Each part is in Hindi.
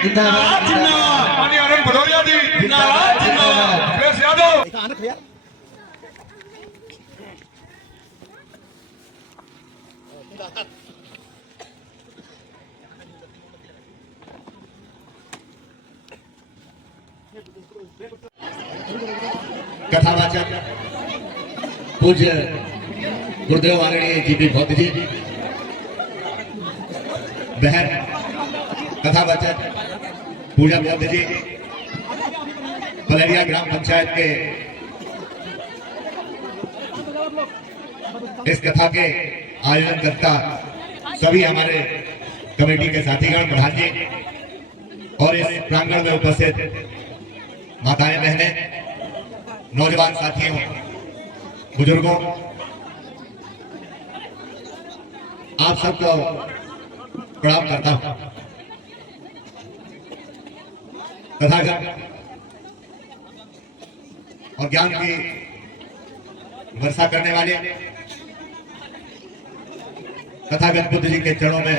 जिंदाबाद जिंदाबाद माननीय अरुण भदौरिया जी जिंदाबाद जिंदाबाद अखिलेश यादव कथावाचक पूज्य गुरुदेव आदरणीय जीबी बौद्ध जी, बहन कथावाचक पूजा बौद्ध जी, पलरिया ग्राम पंचायत के इस कथा के आयोजनकर्ता सभी हमारे कमेटी के साथीगण, प्रधान जी और इस प्रांगण में उपस्थित माताएं, बहनें, नौजवान साथियों, बुजुर्गों, आप सबको प्रणाम करता हूं। तथागत और ज्ञान की वर्षा करने वाले तथागत बुद्ध जी के चरणों में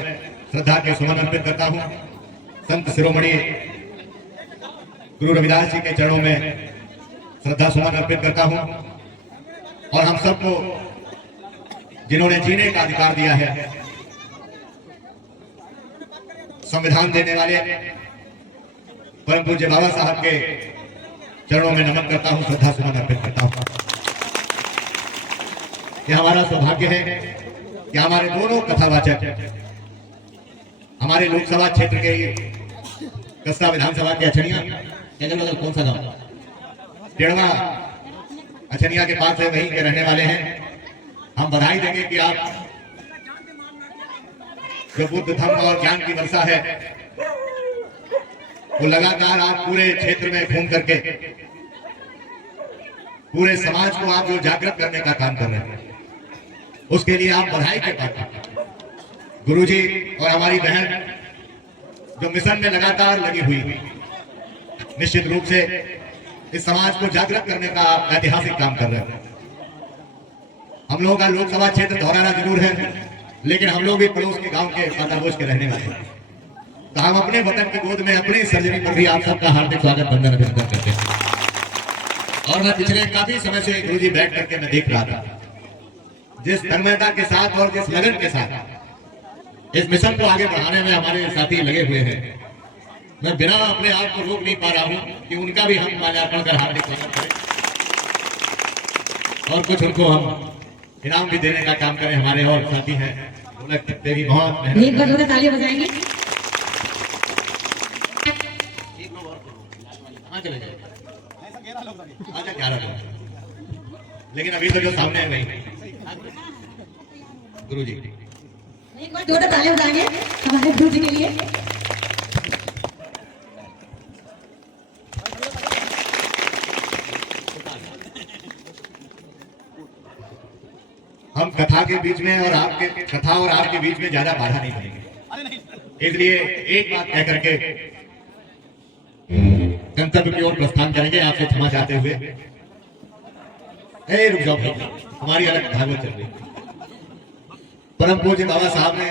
श्रद्धा के सुमन अर्पित करता हूं। संत शिरोमणि गुरु रविदास जी के चरणों में श्रद्धा सुमन अर्पित करता हूं। और हम सबको जिन्होंने जीने का अधिकार दिया है, संविधान देने वाले परम पूज्य बाबा साहब के चरणों में नमन करता हूं, श्रद्धा सुमन अर्पित करता हूं। यह हमारा सौभाग्य है कि हमारे दोनों कथावाचक हमारे लोकसभा क्षेत्र के कसरा विधानसभा के अछनिया, कौन सा गांव, टेड़वा अछनिया के पास है, वहीं के रहने वाले हैं। हम बधाई देंगे कि आप जो बुद्ध धर्म और ज्ञान की वर्षा है वो लगातार आप पूरे क्षेत्र में घूम करके पूरे समाज को आप जो जागृत करने का काम कर रहे हैं, उसके लिए आप बधाई के पात्र हैं। गुरुजी और हमारी बहन जो मिशन में लगातार लगी हुई, निश्चित रूप से इस समाज को जागृत करने का ऐतिहासिक काम कर रहे हैं। हम लोगों का लोकसभा क्षेत्र धौराना जरूर है, लेकिन हम लोग भी पड़ोस के गांव के पाताबोझ के रहने वाले हैं। तो हम अपने वतन की गोद में, अपनी सर्जरी पर भी आप सबका हार्दिक स्वागत, वंदन, अभिनंदन करते हैं। और मैं पिछले काफी समय से गुरुजी बैठ करके मैं देख रहा था, जिस तन्मयता के साथ और जिस लगन के साथ इस मिशन को आगे बढ़ाने में हमारे साथी लगे हुए हैं, मैं बिना अपने आप को रोक नहीं पा रहा हूं कि उनका भी हम माल्यार्पण कर हार्दिक स्वागत करें और कुछ उनको हम इनाम भी देने का काम करें। हमारे और साथी हैं ढोलक पे भी बहुत मेहनत, तालियां बजाएंगे। कहाँ चले जाए, अच्छा 11 लोग, लेकिन अभी तो जो सामने है वही गुरु जी। एक बार जोरदार तालियां बजाएंगे हमारे गुरु जी के लिए। हम कथा के बीच में और आपके कथा और आपके बीच में ज्यादा बाधा नहीं बनेगी, इसलिए एक बात कह करके गंतव्य की ओर प्रस्थान करेंगे, आपसे क्षमा चाहते हुए। रुक जाओ भाई, हमारी अलग भागवत चल रही। परम पूज्य बाबा साहब ने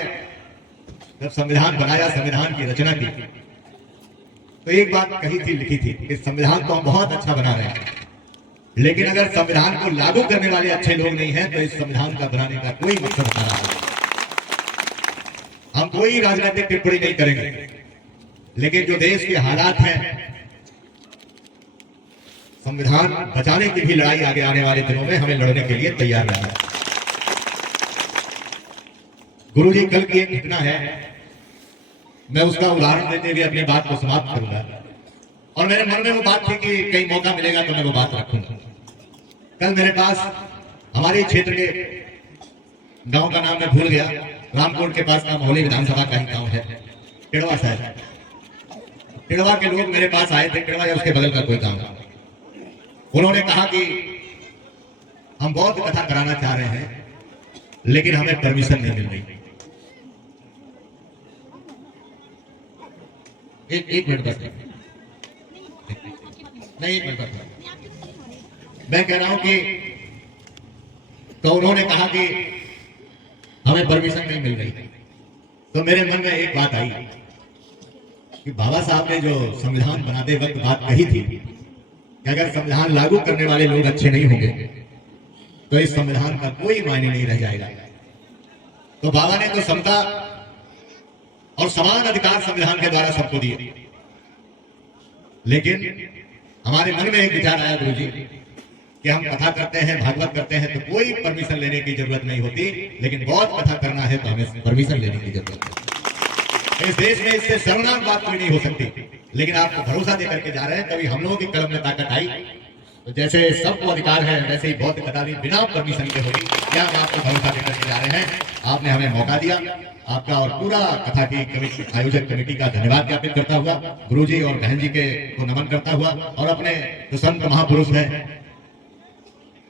जब संविधान बनाया, संविधान की रचना की, तो एक बात कही थी, लिखी थी कि संविधान तो हम बहुत अच्छा बना रहे हैं, लेकिन अगर संविधान को लागू करने वाले अच्छे लोग नहीं हैं तो इस संविधान का बनाने का कोई मकसद बना रहा है। हम कोई राजनीतिक टिप्पणी नहीं करेंगे, लेकिन जो देश के हालात हैं, संविधान बचाने की भी लड़ाई आगे आने वाले दिनों में हमें लड़ने के लिए तैयार रहना है। गुरुजी, कल की एक घटना है, मैं उसका उदाहरण देते हुए अपनी बात को समाप्त करूंगा। और मेरे मन में वो बात थी कि कहीं मौका मिलेगा तो मैं वो बात रखूंगा। कल मेरे पास हमारे क्षेत्र के गांव का नाम मैं भूल गया, रामकोट के पास का मोहली विधानसभा का ही गांव है, टिड़वा शायद। टिड़वा के लोग मेरे पास आए थे, टिड़वा या उसके बगल का कोई गांव। उन्होंने कहा कि हम बहुत कथा कराना चाह रहे हैं, लेकिन हमें परमिशन नहीं मिल रही। एक मिनट बस, नहीं एक मिनट बस। मैं कह रहा हूं कि तो उन्होंने कहा कि हमें परमिशन नहीं मिल रही। तो मेरे मन में एक बात आई कि बाबा साहब ने जो संविधान बनाते वक्त बात कही थी कि अगर संविधान लागू करने वाले लोग अच्छे नहीं होंगे तो इस संविधान का कोई मायने नहीं रह जाएगा। तो बाबा ने तो समता और समान अधिकार संविधान के द्वारा सबको दिए, लेकिन हमारे मन में एक विचार आया गुरु जी कि हम कथा करते हैं, भागवत करते हैं तो कोई परमिशन लेने की जरूरत नहीं होती, लेकिन बौद्ध कथा करना है तो हमें परमिशन लेने की जरूरत है। इस देश में इससे शर्मनाक बात कोई नहीं हो सकती, लेकिन आपको भरोसा देकर के जा रहे हैं। कभी हम लोगों की कलम में ताकत आई तो जैसे सबको अधिकार है वैसे ही बौद्ध कथा भी बिना परमिशन के होगी। क्या हम आपको भरोसा देकर के जा रहे हैं। आपने हमें मौका दिया, आपका और पूरा कथा की कमेटी आयोजक कमेटी का धन्यवाद ज्ञापित करता हुआ, गुरुजी और बहन जी के को नमन करता हुआ और अपने जो संत महापुरुष हैं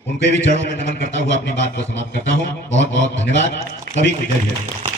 उनके भी चरणों में नमन करता हुआ अपनी बात को समाप्त करता हूं। बहुत बहुत धन्यवाद। सभी को जय जय।